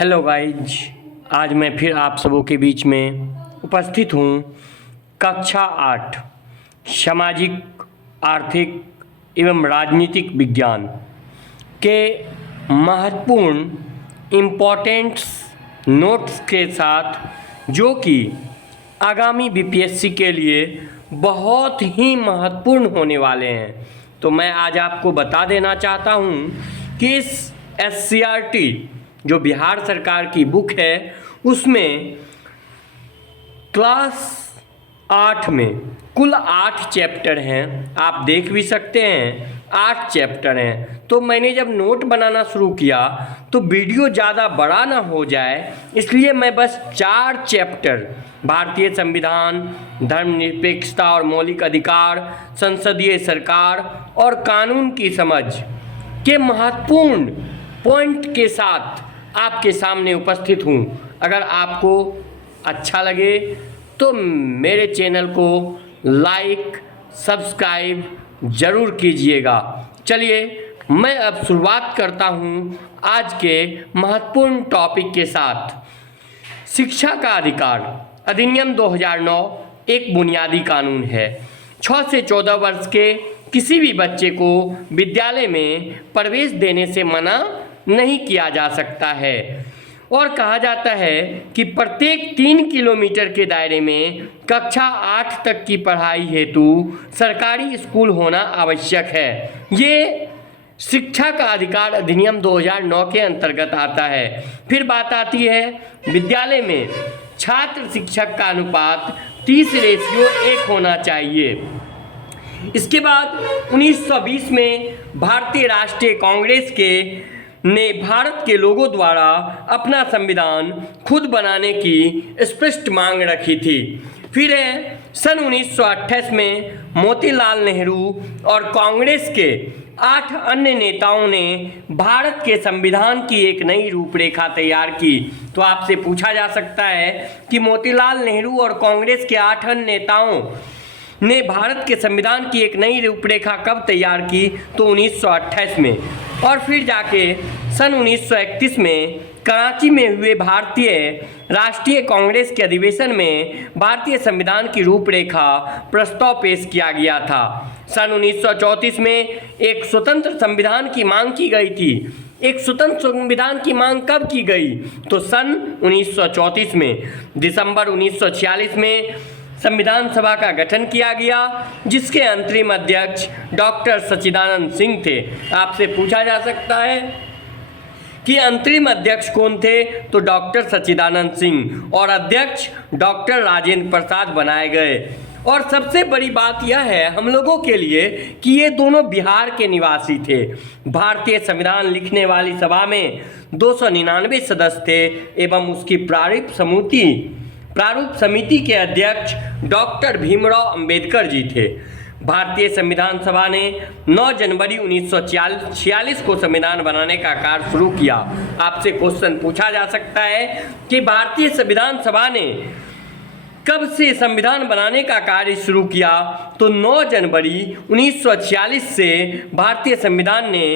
Hello guys, आज मैं फिर आप सबों के बीच में उपस्थित हूँ। कक्षा 8 सामाजिक, आर्थिक एवं राजनीतिक विज्ञान के महत्वपूर्ण इम्पोर्टेंट्स नोट्स के साथ, जो कि आगामी बीपीएससी के लिए बहुत ही महत्वपूर्ण होने वाले हैं। तो मैं आज आपको बता देना चाहता हूँ कि इस एससीईआरटी जो बिहार सरकार की बुक है, उसमें क्लास 8 में कुल 8 चैप्टर हैं। आप देख भी सकते हैं 8 चैप्टर हैं। तो मैंने जब नोट बनाना शुरू किया तो वीडियो ज़्यादा बड़ा ना हो जाए, इसलिए मैं बस 4 चैप्टर भारतीय संविधान, धर्मनिरपेक्षता और मौलिक अधिकार, संसदीय सरकार और कानून की समझ के महत्वपूर्ण पॉइंट के साथ आपके सामने उपस्थित हूँ। अगर आपको अच्छा लगे तो मेरे चैनल को लाइक सब्सक्राइब ज़रूर कीजिएगा। चलिए मैं अब शुरुआत करता हूँ आज के महत्वपूर्ण टॉपिक के साथ। शिक्षा का अधिकार अधिनियम 2009 एक बुनियादी कानून है। 6 से 14 वर्ष के किसी भी बच्चे को विद्यालय में प्रवेश देने से मना नहीं किया जा सकता है और कहा जाता है कि प्रत्येक 3 किलोमीटर के दायरे में कक्षा 8 तक की पढ़ाई हेतु सरकारी स्कूल होना आवश्यक है। ये शिक्षा का अधिकार अधिनियम 2009 के अंतर्गत आता है। फिर बात आती है विद्यालय में छात्र शिक्षक का अनुपात 30:1 होना चाहिए। इसके बाद 1920 में भारतीय राष्ट्रीय कांग्रेस ने भारत के लोगों द्वारा अपना संविधान खुद बनाने की स्पष्ट मांग रखी थी। फिर सन 1928 में मोतीलाल नेहरू और कांग्रेस के 8 अन्य नेताओं ने भारत के संविधान की एक नई रूपरेखा तैयार की। तो आपसे पूछा जा सकता है कि मोतीलाल नेहरू और कांग्रेस के 8 अन्य नेताओं ने भारत के संविधान की एक नई रूपरेखा कब तैयार की? तो 1928 में। और फिर जाके सन 1931 में कराची में हुए भारतीय राष्ट्रीय कांग्रेस के अधिवेशन में भारतीय संविधान की रूपरेखा प्रस्ताव पेश किया गया था। सन 1934 में एक स्वतंत्र संविधान की मांग की गई थी। एक स्वतंत्र संविधान की मांग कब की गई? तो सन 1934 में। दिसंबर 1946 में संविधान सभा का गठन किया गया, जिसके अंतरिम अध्यक्ष डॉक्टर सच्चिदानंद सिंह थे। आपसे पूछा जा सकता है कि अंतरिम अध्यक्ष कौन थे? तो डॉक्टर सच्चिदानंद सिंह, और अध्यक्ष डॉक्टर राजेंद्र प्रसाद बनाए गए। और सबसे बड़ी बात यह है हम लोगों के लिए कि ये दोनों बिहार के निवासी थे। भारतीय संविधान लिखने वाली सभा में 299 सदस्य थे एवं उसकी प्रारूप समिति के अध्यक्ष डॉक्टर भीमराव अंबेडकर जी थे। भारतीय संविधान सभा ने 9 जनवरी 1946 को संविधान बनाने का कार्य शुरू किया। आपसे क्वेश्चन पूछा जा सकता है कि भारतीय संविधान सभा ने कब से संविधान बनाने का कार्य शुरू किया? तो 9 जनवरी 1946 से भारतीय संविधान ने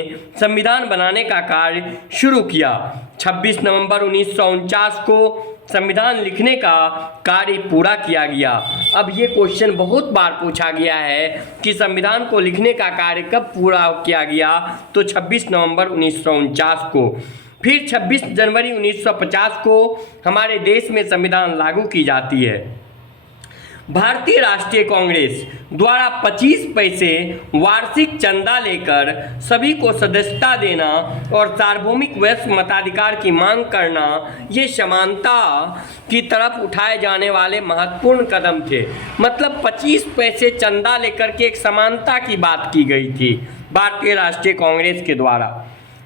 संविधान बनाने का कार्य शुरू किया। 26 नवंबर 1949 को संविधान लिखने का कार्य पूरा किया गया। अब ये क्वेश्चन बहुत बार पूछा गया है कि संविधान को लिखने का कार्य कब पूरा किया गया? तो 26 नवंबर 1949 को। फिर 26 जनवरी 1950 को हमारे देश में संविधान लागू की जाती है। भारतीय राष्ट्रीय कांग्रेस द्वारा 25 पैसे वार्षिक चंदा लेकर सभी को सदस्यता देना और सार्वभौमिक वयस्क मताधिकार की मांग करना, ये समानता की तरफ उठाए जाने वाले महत्वपूर्ण कदम थे। मतलब 25 पैसे चंदा लेकर के एक समानता की बात की गई थी भारतीय राष्ट्रीय कांग्रेस के द्वारा।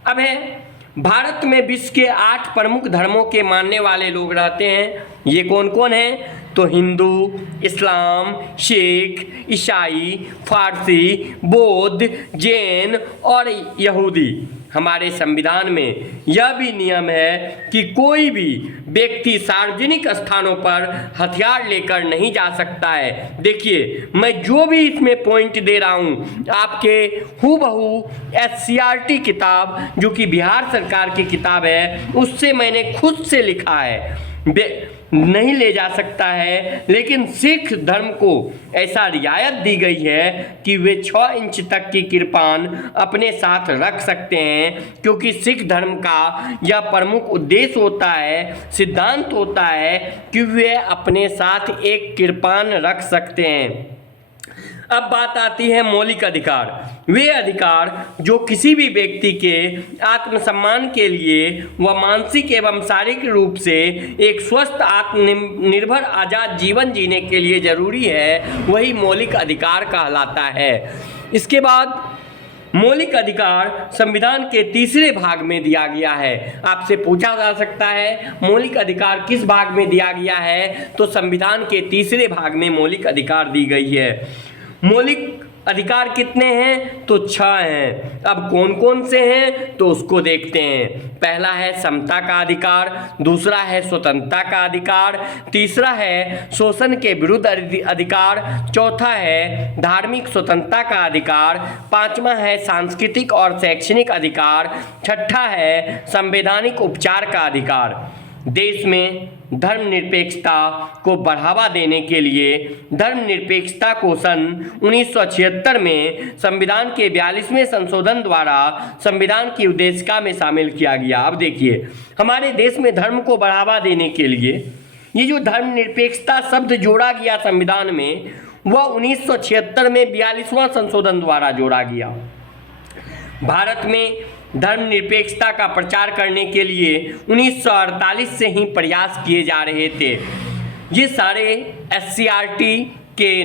अब है भारत में विश्व के 8 प्रमुख धर्मों के मानने वाले लोग रहते हैं। ये कौन कौन हैं? तो हिंदू, इस्लाम, सिख, ईसाई, फारसी, बौद्ध, जैन और यहूदी। हमारे संविधान में यह भी नियम है कि कोई भी व्यक्ति सार्वजनिक स्थानों पर हथियार लेकर नहीं जा सकता है। देखिए, मैं जो भी इसमें पॉइंट दे रहा हूँ आपके हूबहू SCRT किताब, जो कि बिहार सरकार की किताब है, उससे मैंने खुद से लिखा है। नहीं ले जा सकता है, लेकिन सिख धर्म को ऐसा रियायत दी गई है कि वे 6 इंच तक की किरपान अपने साथ रख सकते हैं, क्योंकि सिख धर्म का यह प्रमुख उद्देश्य होता है, सिद्धांत होता है कि वे अपने साथ एक किरपान रख सकते हैं। अब बात आती है मौलिक अधिकार। वे अधिकार जो किसी भी व्यक्ति के आत्मसम्मान के लिए व मानसिक एवं शारीरिक रूप से एक स्वस्थ आत्मनिर्भर आज़ाद जीवन जीने के लिए जरूरी है, वही मौलिक अधिकार कहलाता है। इसके बाद मौलिक अधिकार संविधान के तीसरे भाग में दिया गया है। आपसे पूछा जा सकता है मौलिक अधिकार किस भाग में दिया गया है, तो संविधान के तीसरे भाग में मौलिक अधिकार दी गई है। मौलिक अधिकार कितने हैं, तो 6 हैं। अब कौन कौन से हैं, तो उसको देखते हैं। पहला है समता का अधिकार, दूसरा है स्वतंत्रता का अधिकार, तीसरा है शोषण के विरुद्ध अधिकार, चौथा है धार्मिक स्वतंत्रता का अधिकार, पांचवा है सांस्कृतिक और शैक्षणिक अधिकार, छठा है संवैधानिक उपचार का अधिकार। देश में धर्मनिरपेक्षता को बढ़ावा देने के लिए धर्मनिरपेक्षता को सन 1976 में संविधान के 42वें संशोधन द्वारा संविधान की उद्देशिका में शामिल किया गया। अब देखिए, हमारे देश में धर्म को बढ़ावा देने के लिए ये जो धर्मनिरपेक्षता शब्द जोड़ा गया संविधान में, वह 1976 में 42वां संशोधन द्वारा जोड़ा गया। भारत में धर्मनिरपेक्षता का प्रचार करने के लिए 1948 से ही प्रयास किए जा रहे थे। ये सारे SCRT के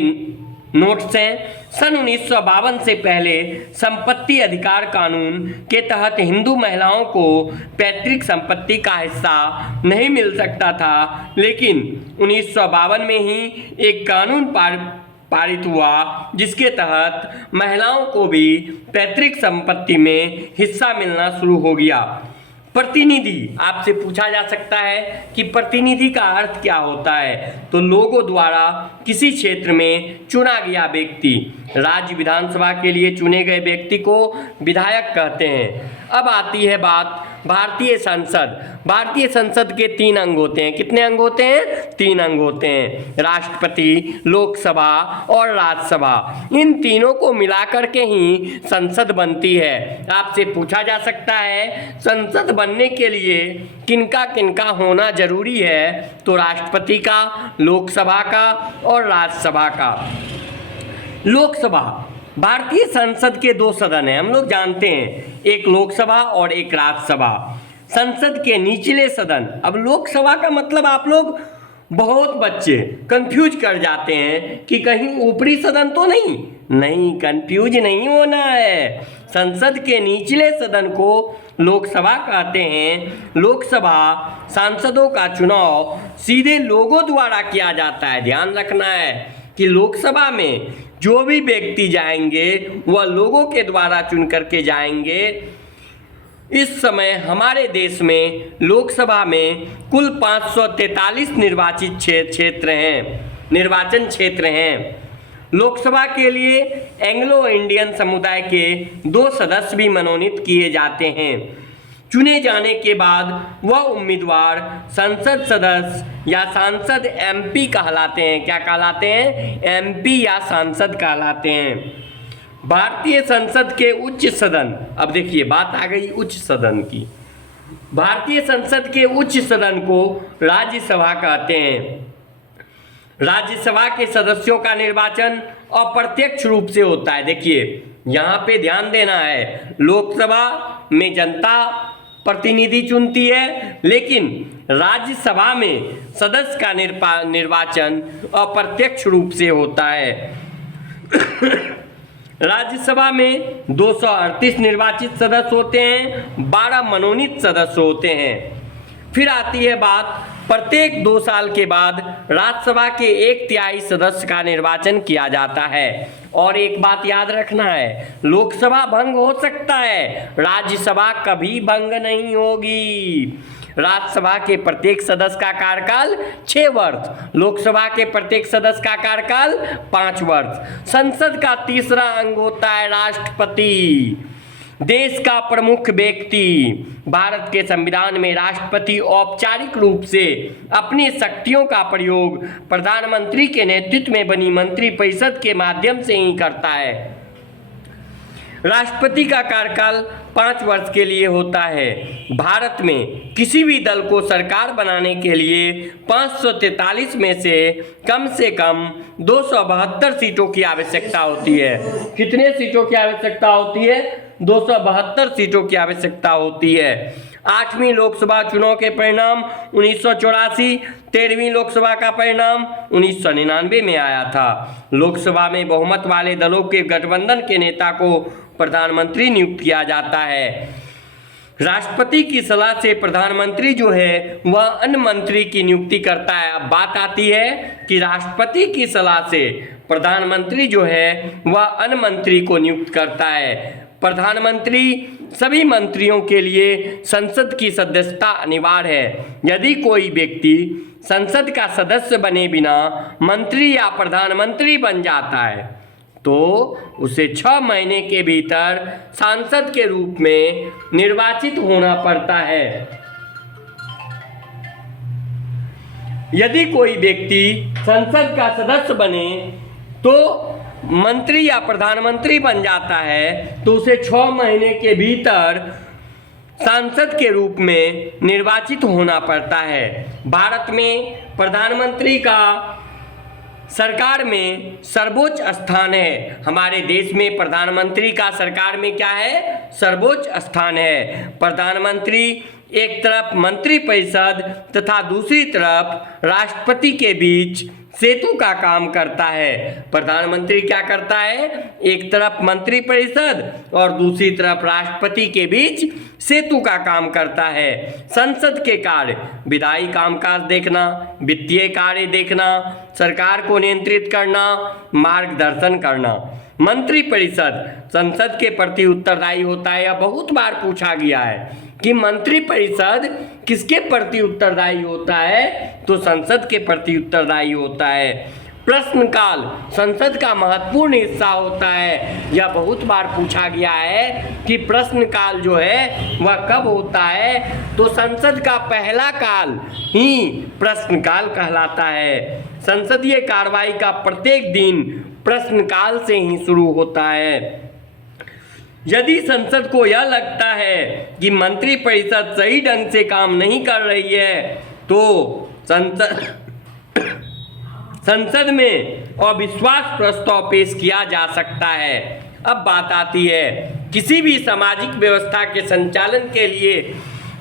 नोट्स हैं। सन 1952 से पहले संपत्ति अधिकार कानून के तहत हिंदू महिलाओं को पैतृक संपत्ति का हिस्सा नहीं मिल सकता था, लेकिन 1952 में ही एक कानून पारित हुआ जिसके तहत महिलाओं को भी पैतृक संपत्ति में हिस्सा मिलना शुरू हो गया। प्रतिनिधि, आपसे पूछा जा सकता है कि प्रतिनिधि का अर्थ क्या होता है, तो लोगों द्वारा किसी क्षेत्र में चुना गया व्यक्ति। राज्य विधानसभा के लिए चुने गए व्यक्ति को विधायक कहते हैं। अब आती है बात भारतीय संसद। भारतीय संसद के 3 अंग होते हैं। कितने अंग होते हैं? 3 अंग होते हैं, राष्ट्रपति, लोकसभा और राज्यसभा। इन तीनों को मिलाकर के ही संसद बनती है। आपसे पूछा जा सकता है संसद बनने के लिए किनका किनका होना जरूरी है, तो राष्ट्रपति का, लोकसभा का और राज्यसभा का। लोकसभा, भारतीय संसद के 2 सदन हैं, हम लोग जानते हैं, एक लोकसभा और एक राज्यसभा। संसद के निचले सदन, अब लोकसभा का मतलब आप लोग बहुत बच्चे कंफ्यूज कर जाते हैं कि कहीं ऊपरी सदन तो नहीं, कंफ्यूज नहीं होना है। संसद के निचले सदन को लोकसभा कहते हैं। लोकसभा सांसदों का चुनाव सीधे लोगों द्वारा किया जाता है। ध्यान रखना है कि लोकसभा में जो भी व्यक्ति जाएंगे वह लोगों के द्वारा चुन करके जाएंगे। इस समय हमारे देश में लोकसभा में कुल 543 निर्वाचन क्षेत्र हैं। लोकसभा के लिए एंग्लो इंडियन समुदाय के 2 सदस्य भी मनोनीत किए जाते हैं। चुने जाने के बाद वह उम्मीदवार संसद सदस्य या सांसद MP कहलाते हैं। क्या कहलाते हैं? MP या सांसद कहलाते हैं। भारतीय संसद के उच्च सदन, अब देखिए बात आ गई उच्च सदन की। भारतीय संसद के उच्च सदन को राज्यसभा कहते हैं। राज्यसभा के सदस्यों का निर्वाचन अप्रत्यक्ष रूप से होता है। देखिए यहाँ पे ध्यान देना है, लोकसभा में जनता प्रतिनिधि चुनती है, लेकिन राज्यसभा में सदस्य का निर्वाचन अप्रत्यक्ष रूप से होता है। राज्यसभा में 238 निर्वाचित सदस्य होते हैं, 12 मनोनीत सदस्य होते हैं। फिर आती है बात प्रत्येक 2 साल के बाद राज्यसभा के 1/3 सदस्य का निर्वाचन किया जाता है। और एक बात याद रखना है, लोकसभा भंग हो सकता है, राज्यसभा कभी भंग नहीं होगी। राज्यसभा के प्रत्येक सदस्य का कार्यकाल 6 वर्ष, लोकसभा के प्रत्येक सदस्य का कार्यकाल 5 वर्ष। संसद का तीसरा अंग होता है राष्ट्रपति, देश का प्रमुख व्यक्ति। भारत के संविधान में राष्ट्रपति औपचारिक रूप से अपनी शक्तियों का प्रयोग प्रधानमंत्री के नेतृत्व में बनी मंत्रिपरिषद के माध्यम से ही करता है। राष्ट्रपति का कार्यकाल 5 वर्ष के लिए होता है। भारत में किसी भी दल को सरकार बनाने के लिए 543 में से कम 272 सीटों की आवश्यकता होती है। कितने सीटों की आवश्यकता होती है? 272 सीटों की आवश्यकता होती है। 8वीं लोकसभा चुनाव के परिणाम 1984, 13वीं लोकसभा का परिणाम 1999 में आया था। लोकसभा में बहुमत वाले दलों के गठबंधन के नेता को प्रधानमंत्री नियुक्त किया जाता है। राष्ट्रपति की सलाह से प्रधानमंत्री जो है वह अन्य मंत्री की नियुक्ति करता है। अब बात आती है कि राष्ट्रपति की सलाह से प्रधानमंत्री जो है वह अन्य मंत्री को नियुक्त करता है। प्रधानमंत्री सभी मंत्रियों के लिए संसद की सदस्यता अनिवार्य है। यदि कोई व्यक्ति संसद का सदस्य बने बिना मंत्री या प्रधानमंत्री बन जाता है तो उसे 6 महीने के भीतर सांसद के रूप में निर्वाचित होना पड़ता है। यदि कोई व्यक्ति संसद का सदस्य बने तो मंत्री या प्रधानमंत्री बन जाता है तो उसे 6 महीने के भीतर सांसद के रूप में निर्वाचित होना पड़ता है। भारत में प्रधानमंत्री का सरकार में सर्वोच्च स्थान है। हमारे देश में प्रधानमंत्री का सरकार में क्या है? सर्वोच्च स्थान है। प्रधानमंत्री एक तरफ मंत्रिपरिषद तथा दूसरी तरफ राष्ट्रपति के बीच सेतु का काम करता है। प्रधानमंत्री क्या करता है? एक तरफ मंत्रिपरिषद और दूसरी तरफ राष्ट्रपति के बीच सेतु का काम करता है। संसद के कार्य विधायी कामकाज देखना, वित्तीय कार्य देखना, सरकार को नियंत्रित करना, मार्गदर्शन करना। मंत्रिपरिषद संसद के प्रति उत्तरदायी होता है। यह बहुत बार पूछा गया है कि मंत्रिपरिषद किसके प्रति उत्तरदायी होता है? तो संसद के प्रति उत्तरदायी होता है। प्रश्नकाल संसद का महत्वपूर्ण हिस्सा होता है। यह बहुत बार पूछा गया है कि प्रश्नकाल जो है वह कब होता है? तो संसद का पहला काल ही प्रश्नकाल कहलाता है। संसदीय कार्रवाई का प्रत्येक दिन प्रश्नकाल से ही शुरू होता है। यदि संसद को यह लगता है कि मंत्रिपरिषद सही ढंग से काम नहीं कर रही है तो संसद में अविश्वास प्रस्ताव पेश किया जा सकता है। अब बात आती है किसी भी सामाजिक व्यवस्था के संचालन के लिए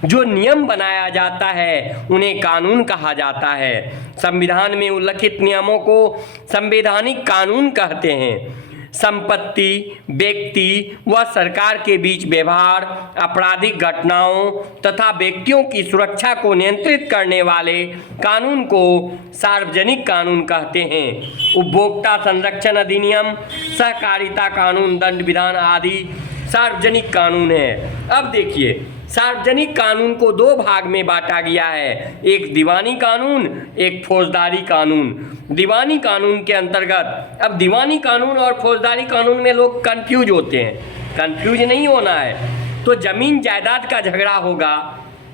जो नियम बनाया जाता है उन्हें कानून कहा जाता है। संविधान में उल्लिखित नियमों को संवैधानिक कानून कहते हैं। संपत्ति, व्यक्ति व सरकार के बीच व्यवहार, आपराधिक घटनाओं तथा व्यक्तियों की सुरक्षा को नियंत्रित करने वाले कानून को सार्वजनिक कानून कहते हैं। उपभोक्ता संरक्षण अधिनियम, सहकारिता कानून, दंड विधान आदि सार्वजनिक कानून है। अब देखिए, सार्वजनिक कानून को 2 भाग में बांटा गया है, एक दीवानी कानून, एक फौजदारी कानून। दीवानी कानून के अंतर्गत, अब दीवानी कानून और फौजदारी कानून में लोग कंफ्यूज होते हैं। कंफ्यूज नहीं होना है। तो जमीन जायदाद का झगड़ा होगा,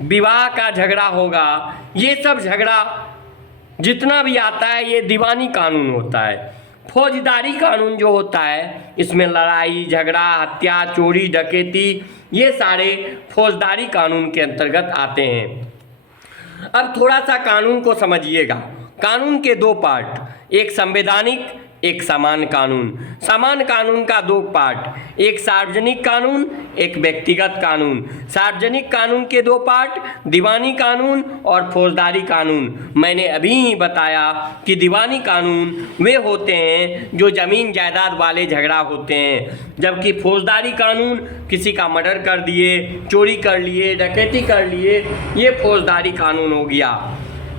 विवाह का झगड़ा होगा, ये सब झगड़ा जितना भी आता है ये दीवानी कानून होता है। फौजदारी कानून जो होता है इसमें लड़ाई झगड़ा, हत्या, चोरी, डकैती ये सारे फौजदारी कानून के अंतर्गत आते हैं। अब थोड़ा सा कानून को समझिएगा। कानून के 2 पार्ट, एक संवैधानिक, एक सामान्य कानून। सामान्य कानून का 2 पार्ट, एक सार्वजनिक कानून, एक व्यक्तिगत कानून। सार्वजनिक कानून के 2 पार्ट, दीवानी कानून और फौजदारी कानून। मैंने अभी ही बताया कि दीवानी कानून वे होते हैं जो जमीन जायदाद वाले झगड़ा होते हैं, जबकि फौजदारी कानून किसी का मर्डर कर दिए, चोरी कर लिए, डकैती कर लिए, ये फौजदारी कानून हो गया।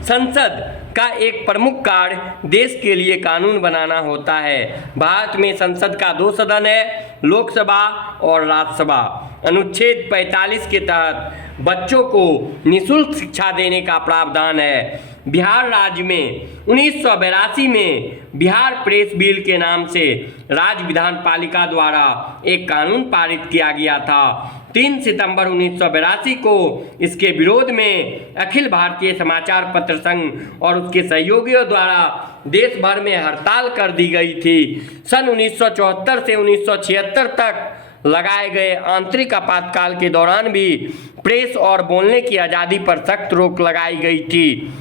संसद का एक प्रमुख कार्य देश के लिए कानून बनाना होता है। भारत में संसद का 2 सदन है, लोकसभा और राज्यसभा। अनुच्छेद 45 के तहत बच्चों को निःशुल्क शिक्षा देने का प्रावधान है। बिहार राज्य में 1982 में बिहार प्रेस बिल के नाम से राज्य विधान पालिका द्वारा एक कानून पारित किया गया था। 3 सितंबर 1982 को इसके विरोध में अखिल भारतीय समाचार पत्र संघ और उसके सहयोगियों द्वारा देश भर में हड़ताल कर दी गई थी। सन 1974 से 1976 तक लगाए गए आंतरिक आपातकाल के दौरान भी प्रेस और बोलने की आज़ादी पर सख्त रोक लगाई गई थी।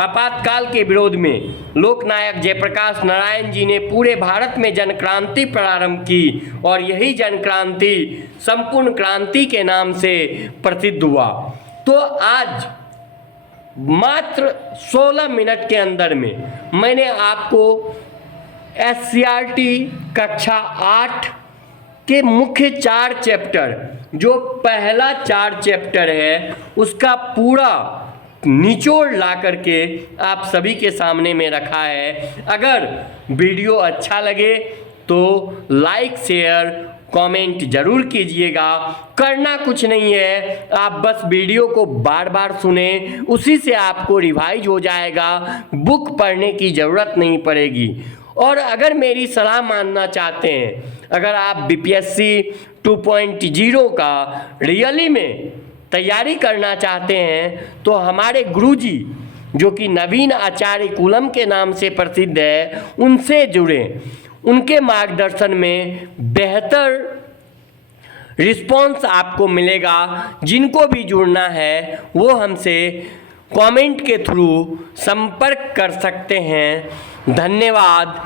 आपातकाल के विरोध में लोकनायक जयप्रकाश नारायण जी ने पूरे भारत में जन क्रांति प्रारंभ की और यही जन क्रांति संपूर्ण क्रांति के नाम से प्रसिद्ध हुआ। तो आज मात्र 16 मिनट के अंदर में मैंने आपको एससीईआरटी कक्षा 8 के मुख्य 4 चैप्टर, जो पहला 4 चैप्टर है उसका पूरा निचोड़ ला करके आप सभी के सामने में रखा है। अगर वीडियो अच्छा लगे तो लाइक शेयर कमेंट जरूर कीजिएगा। करना कुछ नहीं है, आप बस वीडियो को बार बार सुने, उसी से आपको रिवाइज हो जाएगा, बुक पढ़ने की ज़रूरत नहीं पड़ेगी। और अगर मेरी सलाह मानना चाहते हैं, अगर आप बीपीएससी 2.0 का रियली में तैयारी करना चाहते हैं तो हमारे गुरुजी जो कि नवीन आचार्य कुलम के नाम से प्रसिद्ध है, उनसे जुड़ें। उनके मार्गदर्शन में बेहतर रिस्पॉन्स आपको मिलेगा। जिनको भी जुड़ना है वो हमसे कमेंट के थ्रू संपर्क कर सकते हैं। धन्यवाद।